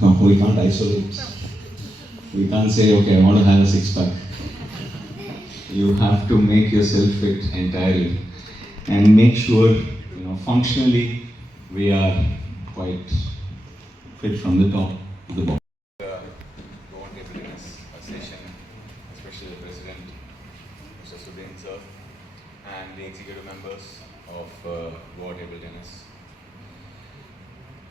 No, we can't isolate. We can't say, okay, I want to have a six pack. You have to make yourself fit entirely and make sure, functionally we are quite fit from the top to the bottom. Goan Table Tennis Association, especially the president, Mr. Sudhin sir, and the executive members of Goa Table Tennis.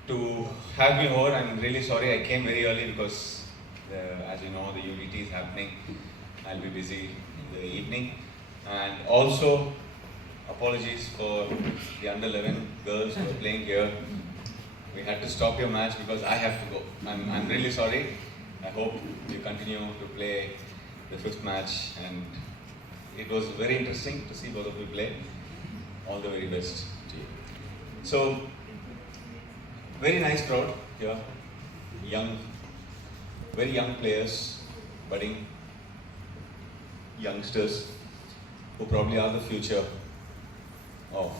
To have me over, I'm really sorry I came very early because, as you know, the UDT is happening. I'll be busy in the evening. And also, apologies for the under 11 girls who are playing here. We had to stop your match because I have to go. I'm really sorry. I hope you continue to play the fifth match, and it was very interesting to see both of you play. All the very best to you. So, very nice crowd here. Very young players, budding youngsters who probably are the future of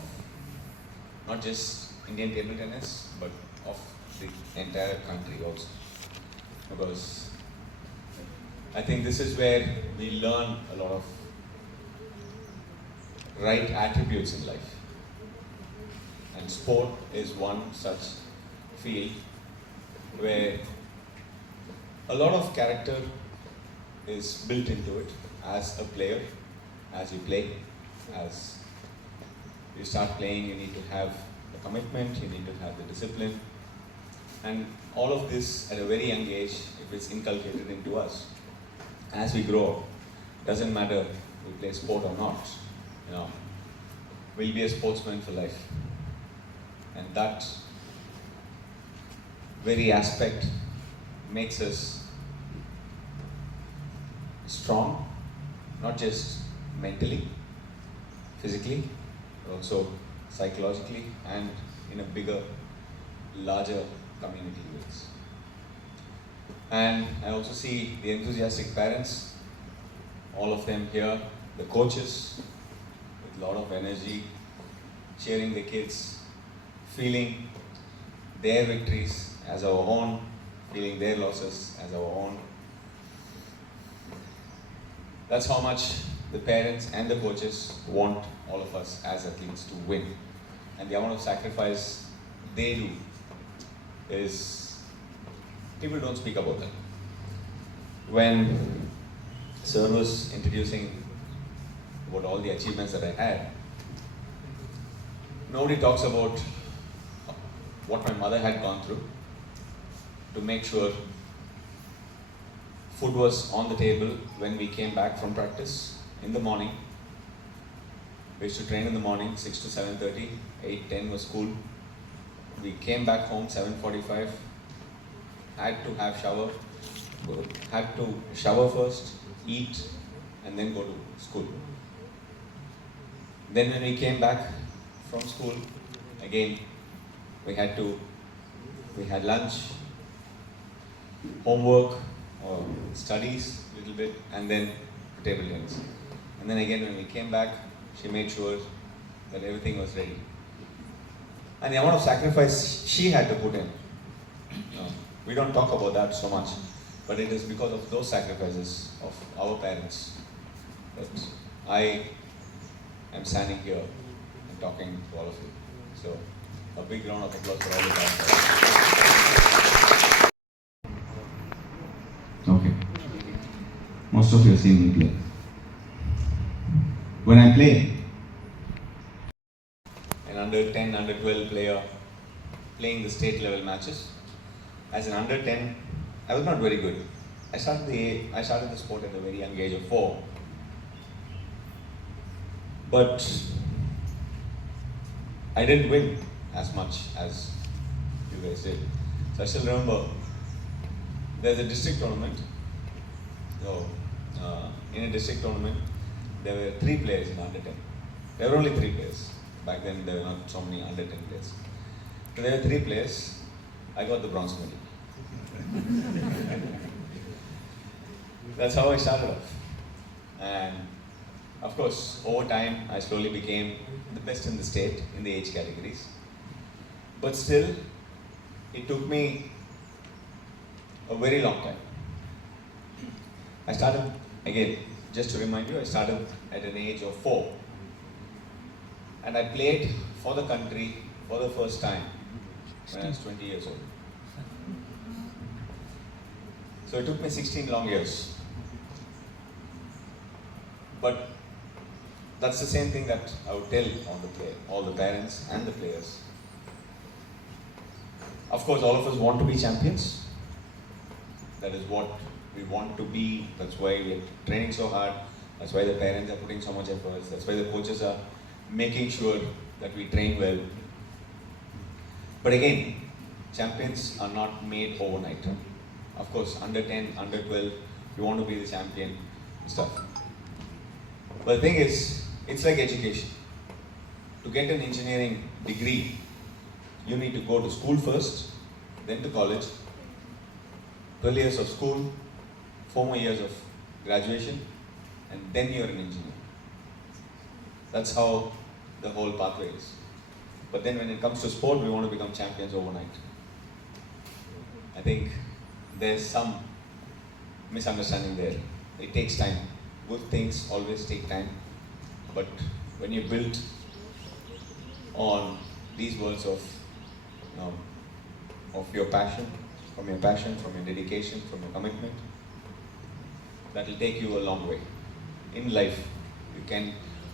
not just Indian table tennis, but of the entire country also. Because I think this is where we learn a lot of right attributes in life. And sport is one such field where a lot of character is built into it as a player, as you play, as you start playing, you need to have the commitment, you need to have the discipline, and all of this at a very young age, if it's inculcated into us, as we grow up, doesn't matter if we play sport or not, we'll be a sportsman for life. And that very aspect makes us strong, not just mentally, physically, but also psychologically and in a bigger, larger community ways. And I also see the enthusiastic parents, all of them here, the coaches with a lot of energy, cheering the kids, feeling their victories as our own, feeling their losses as our own. That's how much the parents and the coaches want all of us as athletes to win. And the amount of sacrifice they do is, people don't speak about that. When Sir was introducing about all the achievements that I had, nobody talks about what my mother had gone through to make sure food was on the table when we came back from practice in the morning. We used to train in the morning, 6 to 7:30, 8:10 was school. We came back home 7:45, had to have shower, had to shower first, eat, and then go to school. Then when we came back from school, again, we had lunch, homework, or studies a little bit, and then table tennis. And then again, when we came back, she made sure that everything was ready. And the amount of sacrifice she had to put in, we don't talk about that so much, but it is because of those sacrifices of our parents that I am standing here and talking to all of you. So, a big round of applause for all the parents. Okay. Most of you have seen me play. When I play, an under 10, under 12 player playing the state level matches. As an under 10, I was not very good. I started the sport at a very young age of 4. But I didn't win as much as you guys did. So I still remember there's a district tournament. So in a district tournament, there were 3 players in under 10. There were only 3 players. Back then there were not so many under 10 players. So there were 3 players. I got the bronze medal. That's how I started off. And of course, over time, I slowly became the best in the state in the age categories. But still, it took me a very long time. I started, again, just to remind you, I started at an age of 4. And I played for the country for the first time when I was 20 years old. So it took me 16 long years. But that's the same thing that I would tell all the parents and the players. Of course, all of us want to be champions. That is what we want to be. That's why we're training so hard. That's why the parents are putting so much effort. That's why the coaches are making sure that we train well. But again, champions are not made overnight. Of course, under 10, under 12, you want to be the champion and stuff. But the thing is, it's like education. To get an engineering degree, you need to go to school first, then to college, 12 years of school, 4 more years of graduation, and then you're an engineer. That's how the whole pathway is. But then when it comes to sport, we want to become champions overnight. I think there's some misunderstanding there. It takes time. Good things always take time. But when you're built on these words of your passion, from your dedication, from your commitment, that will take you a long way. In life,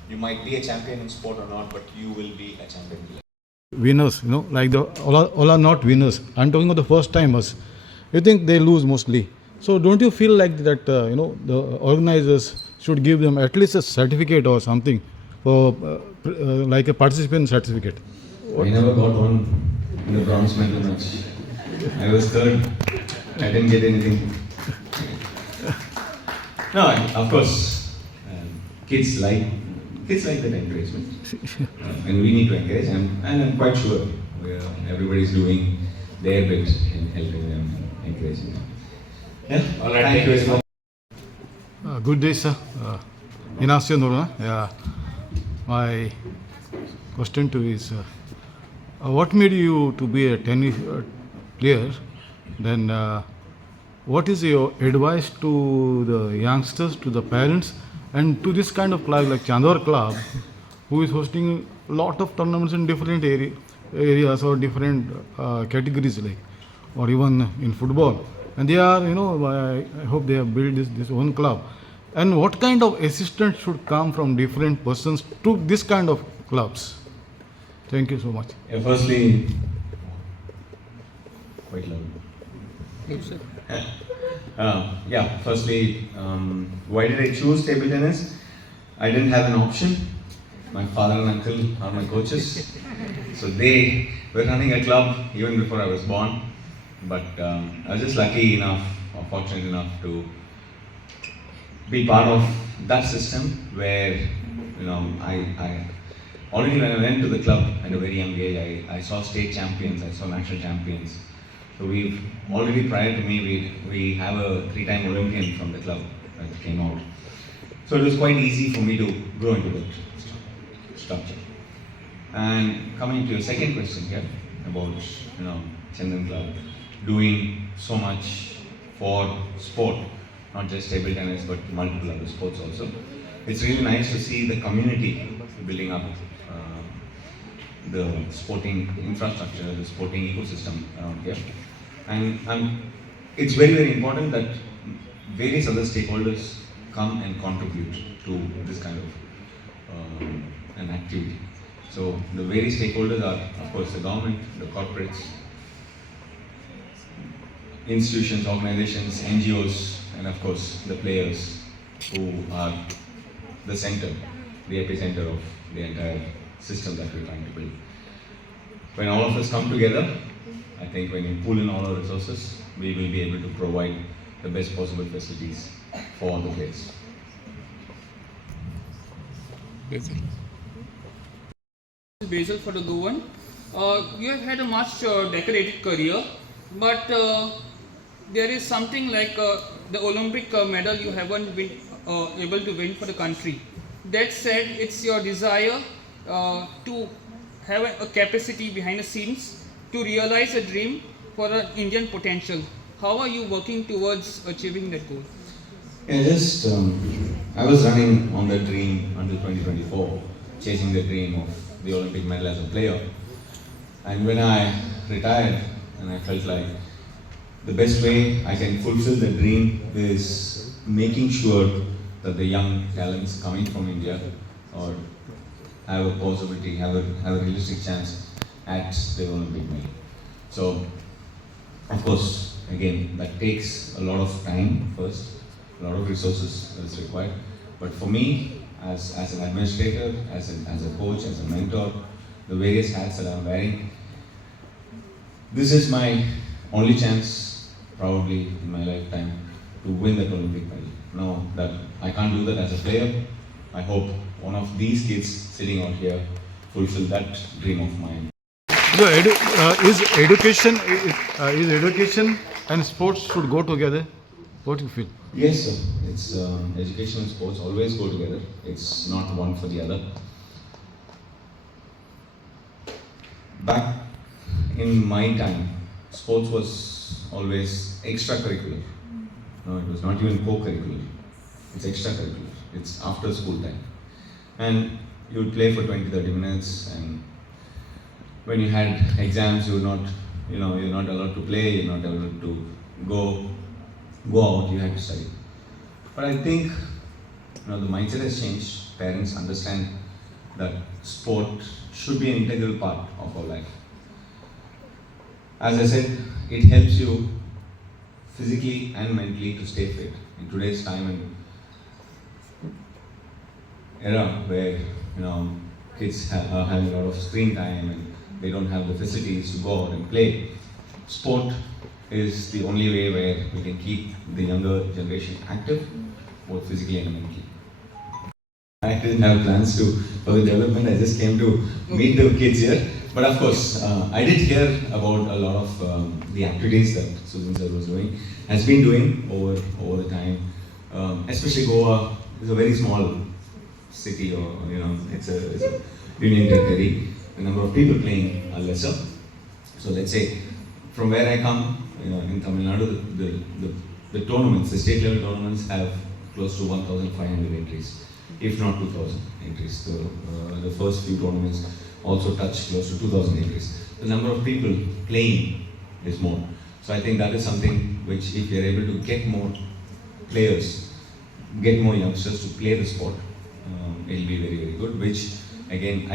you might be a champion in sport or not, but you will be a champion in life. Winners, like all are not winners. I'm talking about the first timers. You think they lose mostly. So don't you feel like that, the organizers should give them at least a certificate or something, for like a participant certificate? I never got one in the bronze medal match. I was third. I didn't get anything. No, of course, kids like that encouragement, and we need to encourage them. And I'm quite sure everybody's doing their bit in helping them, encouraging them. Yeah. All right. Thank you very much. Good day, sir. Inacio Nurna. Yeah. My question to you is, what made you to be a tennis player? Then, what is your advice to the youngsters, to the parents, and to this kind of club like Chandwar Club, who is hosting a lot of tournaments in different areas or different categories, like, or even in football? And they are, I hope they have built this one club. And what kind of assistance should come from different persons to this kind of clubs? Thank you so much. Yeah, firstly, quite loud. Firstly, why did I choose table tennis? I didn't have an option. My father and uncle are my coaches. So they were running a club even before I was born. But I was just lucky enough or fortunate enough to be part of that system where, I already when I went to the club at a very young age, I saw state champions, I saw national champions. So we've already prior to me, we have a 3-time Olympian from the club that came out. So it was quite easy for me to grow into that structure. And coming to your second question here about, Chandan Club doing so much for sport, not just table tennis but multiple other sports also. It's really nice to see the community building up the sporting infrastructure, the sporting ecosystem around here. And it's very, very important that various other stakeholders come and contribute to this kind of an activity. So the various stakeholders are, of course, the government, the corporates, institutions, organizations, NGOs, and of course the players who are the center, the epicenter of the entire system that we're trying to build. When all of us come together, I think when we pull in all our resources, we will be able to provide the best possible facilities for all the players. Basil for the Goan. You have had a much decorated career, but there is something like the Olympic medal you haven't been able to win for the country. That said, it's your desire to have a capacity behind the scenes to realize a dream for an Indian potential. How are you working towards achieving that goal? I was running on that dream until 2024, chasing the dream of the Olympic medal as a player. And when I retired, and I felt like the best way I can fulfill the dream is making sure that the young talents coming from India or have a possibility, have a realistic chance at the Olympic medal. So, of course, again, that takes a lot of time first, a lot of resources is required. But for me, as an administrator, as a coach, as a mentor, the various hats that I'm wearing, this is my only chance, probably in my lifetime, to win that Olympic medal. Now that I can't do that as a player, I hope one of these kids sitting out here fulfill that dream of mine. So is education and sports should go together? What do you feel? Yes, sir. It's education and sports always go together. It's not one for the other. Back in my time, sports was always extracurricular. No, it was not even co-curricular. It's extracurricular. It's after school time. And you would play for 20-30 minutes, and when you had exams, you're not allowed to play, you're not allowed to go out, you had to study. But I think the mindset has changed. Parents understand that sport should be an integral part of our life. As I said, it helps you physically and mentally to stay fit. In today's time and era where kids are having a lot of screen time and they don't have the facilities to go out and play, sport is the only way where we can keep the younger generation active, both physically and mentally. I didn't have plans for the development. I just came to meet the kids here. But of course, I did hear about a lot of the activities that Susan sir was doing, has been doing over the time. Especially Goa is a very small city, or it's a union territory. The number of people playing are lesser. So let's say from where I come, in Tamil Nadu, the tournaments, the state level tournaments have close to 1,500 entries, if not 2,000 entries. The first few tournaments also touch close to 2,000 entries. The number of people playing is more. So I think that is something which, if we are able to get more players, get more youngsters to play the sport, it will be very, very good, which again,